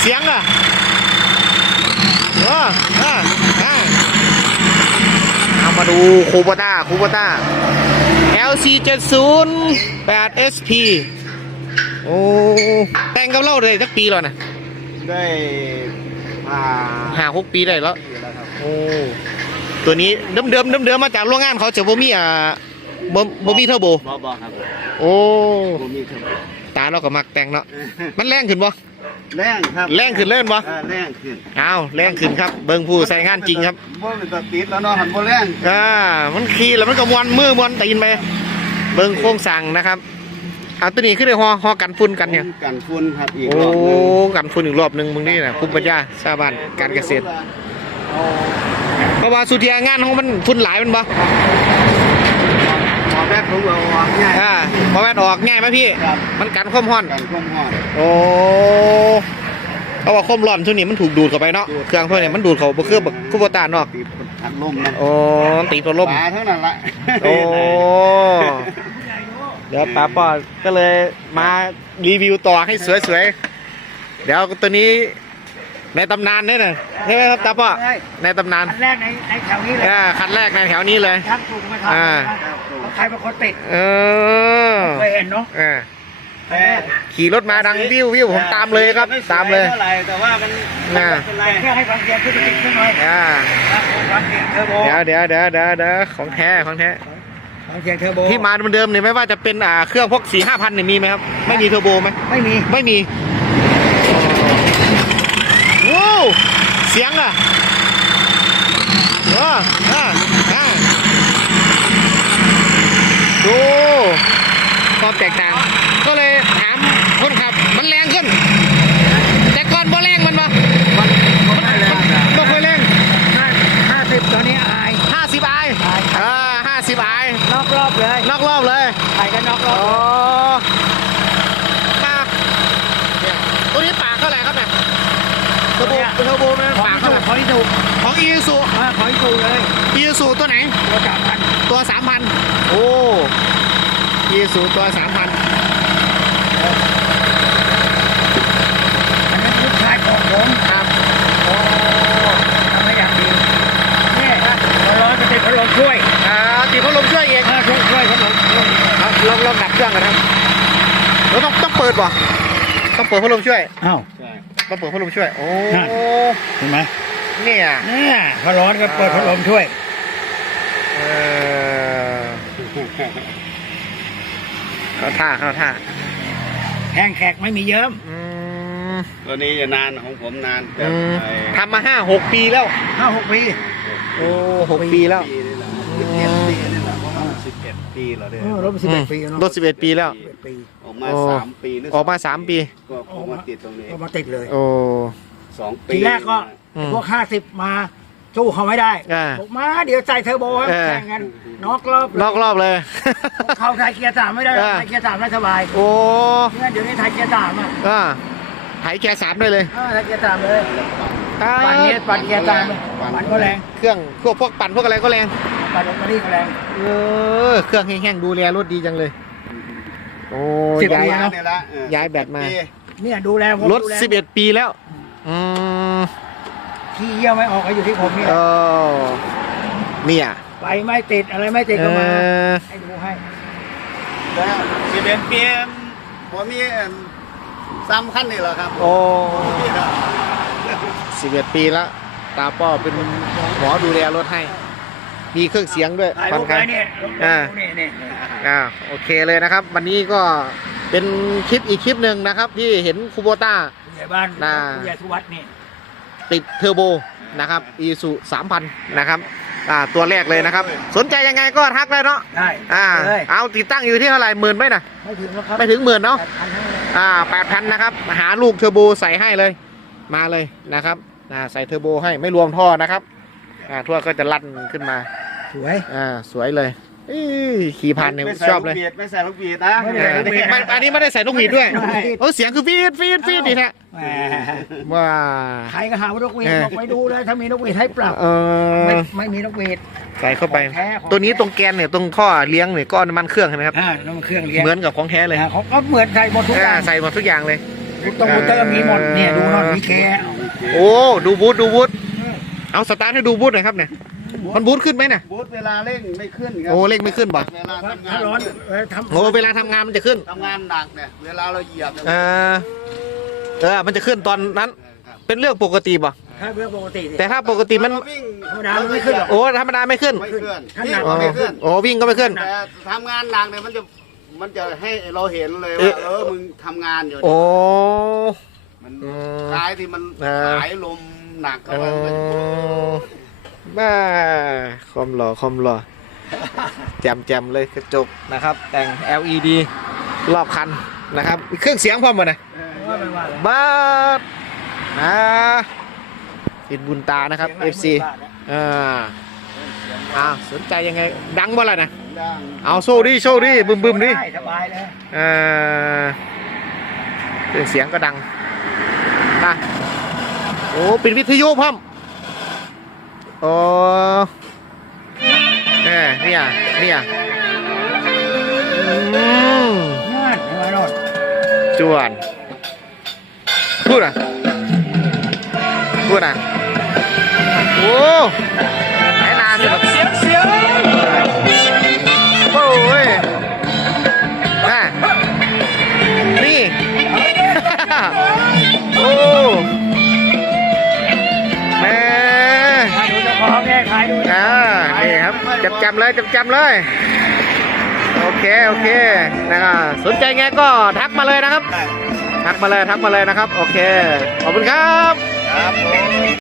สียงอ่ะเอามาดูคูโบต้า LC 70 8 SP โอ้แต่งกับเราเลยสักปีแล้วนะได้ 5-6 ปีได้แล้วโอ้ตัวนี้เดิมมาจากโรงงานเขาจะบ่มีบ่มีเทอร์โบครับโอ้บ่มีเทอร์โบตาเราก็มักแต่งเนาะมันแรงขึ้นบ่แรงครับแรงขึ้นเล่นบ่แรงขึ้นอ้าวแรงขึ้นครับเบิ่งผู้ใส่งานจริงครับบ่เป็นตัดติดแล้วเนาะหันบ่แรงมันขี่แล้วมันก็มวนตีนไปเบิ่งโครงสร้างนะครับเอาตัวนี้ขึ้นเลยฮอกันฝุ่นกันเนี่ยกันฝุ่นครับอีกรอบนึงกันฝุ่นอีกรอบนึงมึงนี่นะภูมิปัญญาชาวบ้านการเกษตรเพราะว่าสุดที่งานของมันฝุ่นหลายมันบ่พอแบตของเราออกง่ายพอแบตออกง่ายไหมพี่มันกันความร้อนโอ้เพราะว่าความร้อนช่วงนี้มันถูกดูดเข้าไปเนาะเครื่องพวกนี้มันดูดเข้าบ่คือแบบคูโบต้าเนาะอัดลมนะโอ้ตีตัวลมเท่านั้นละโอ้เดี๋ยวป้าปอก็เลยมารีวิวต่อให้สวยๆเดี๋ยวตัวนี้ในตำนานนี่นะใช่ไหมครับตาปอในตำนานคันแรกในแถวนี้เลยคันแรกในแถวนี้เลยทักถูกมาทำใครเป็นคนติดเคยเห็นเนาะขี่รถมาดังวิวผมตามเลยครับตามเลยแต่ว่ามันเป็นไรแค่ให้ฟังเสียงขึ้นไปขึ้นหน่อยฟังเสียงเทอร์โบเดี๋ยวของแท้ฟังเสียงเทอร์โบที่มาเหมือนเดิมเนี่ยไม่ว่าจะเป็นเครื่องพวก4-5 พันเนี่ยมีไหมครับไม่มีเทอร์โบไหมไม่มีว้าวเสียงอ่ะดูความแตกต่างก็เลยถามคนขับมันแรงขึ้นแต่ก่อนบ่แรงมันบ่เคยแรง 50ตอนนี้ 50 อาย50 อายนอกรอบเลยใครก็นอกรอบปากตัวนี้ปากเท่าไหร่ครับเนี่ยเทอร์โบมันปากเท่าไหร่ของอีซูเลยอีซูตัวไหนตัว 3,000โอ้อีซูตัว 3,000 อันนั้นลูกชายของผมครับโอ้ทำให้อย่างดีนี่ร้อนจะติดพัดลมช่วยติดพัดลมช่วยเองช่วยพัดลมครับลองดับเครื่องกันครับเราต้องเปิดป่ะต้องเปิดพัดลมช่วยอ้าวต้องเปิดพัดลมช่วยโอ้เห็นไหมเนี่ยพอร้อนก็เปิดพัดลมช่วยเข้าท่าแห้งแขกไม่มีเยิ้มตัวนี้จะนานของผมนานทำมา5-6 ปีแล้ว 5-6 ปีโอ้6 ปีแล้ว 11 ปีแล้วเนี่ยรถ11 ปีรถ11 ปีแล้วออกมา3 ปีออกมา3 ปีก็มาติดตรงนี้มาติดเลยโอ้ 2 ปีทีแรกก็พวก50มาสู้เขาไม่ได้บอกมาเดี๋ยวใส่เทอร์โบแข่งกันนอกรอบเลยเขาไทยเกียร์3ไม่ได้ไทยเกียร์3ได้สบายโอ้เดี๋ยวนี้ไทยเกียร์3 ไทยเกียร์3ได้เลยไทยเกียร์3เลยปั่นเกียร์3ปั่นก็แรงเครื่องพวกปั่นพวกอะไรก็แรงปั่นรถนี่ก็แรงเครื่องแห้งๆดูแลรถดีจังเลยโอ้ย้ายแบตมาเนี่ยดูแลรถ11 ปีแล้วขี้เยี่ยวไม่ออกก็อยู่ที่ผมเนี่ยไฟไม่ติดอะไรไม่ติดก็มาให้ดูให้แล้ว11 ปีผมมี3 คันนี่เหรอครับโอ้11 ปีแล้วตาป้อเป็นหมอดูแลรถให้มีเครื่องเสียงด้วยฟังกันโอเคเลยนะครับวันนี้ก็เป็นคลิปอีกคลิปหนึ่งนะครับที่เห็นคูโบต้าบ้านผู้ใหญ่สุวัฒน์นี่ติดเทอร์โบนะครับอีซู3,000นะครับตัวแรกเลยนะครับสนใจยังไงก็ทักได้เนาะได้เอาติดตั้งอยู่ที่เท่าไหร่10,000ไหมนะไม่ถึง10,000เนาะ8,000นะครับหาลูกเทอร์โบใส่ให้เลยมาเลยนะครับใส่เทอร์โบให้ไม่รวมท่อนะครับทั่วก็จะลั่นขึ้นมาสวยเลยขี่ผ่านเนี่ยชอบเลยไม่ใส่ลูกบีดนะอันนี้ไม่ได้ใส่ลูกบีดด้วยเสียงคือฟีดดีแท้ว่าใครก็หาว่านกหวีดบอกไปดูเลยถ้ามีนกหวีดให้ปรับไม่มีนกหวีดใส่เข้าไปตัวนี้ตรงแกนเนี่ยตรงท่อเลี้ยงเนี่ยก็น้ำมันเครื่องใช่ไหมครับน้ำมันเครื่องเลี้ยงเหมือนกับของแท้เลยเขาก็เหมือนใส่หมดทุกอย่างใส่หมดทุกอย่างเลยคุณต้องมูเตอร์มีหมดเนี่ยดูนอนมีแค่โอ้ดูบูทดูบูทเอาสตาร์ทให้ดูบูทหน่อยครับเนี่ยมันบูทขึ้นไหมเนี่ยบูธเวลาเร่งไม่ขึ้นครัโอ้เร่งไม่ขึ้นป่ะเวลาทำงาถ้าน ร้อนทำโอ้เวลาทำงานมันจะขึ้นทำงานหนักเนี่ยเวลาเราเหยียบเนี่ยมันจะขึ้นตอนนั้นเป็นเรื่องปกติป่ะถ้าเรื่องปกติแต่ถ้าปกติมันเราวิ่งธรรมดามันไม่ขึ้นหรอกโอ้ธรรมดาไม่ขึ้นไม่ขึ้นถ้าวิ่หนังกก็ไม่ขึ้นโอ้วิ่งก็ไม่ขึ้นแต่ทำงานหนักเนี่ยมันจะให้เราเห็นเลยเอ๊ะว่ามึงทำงานอยู่โอ้มันอืมท้ายที่มัน สายลมหนักเข้าไปมันบ้าความหล่อความหล่อแจ่มๆเลยกระจกนะครับ แต่ง LED รอบคันนะครับมีเครื่องเสียงพร้อมหมดนะว่าไม่ว่าเลยบ้าอินบุญตานะครับ FC สนใจยังไงดังบ่ล่ะนะย่างเอาโซ่ดิบึมดิได้สบายเลยเครื่องเสียงก็ดังนะโอ้ปิดวิทยุพร้อมโอ้เนี่ยงานไม่ว่าโนดจวนพูดอ่ะโอ้ไหนนานสิแบบเสียงโอ้ยนี่ โอ้แม่ขายดูเจ้าของเนี่ยขายดูนี่ครับจำเลยโอเคนะครับสนใจไงก็ทักมาเลยนะครับ ทักมาเลยนะครับ โอเค ขอบคุณครับครับผม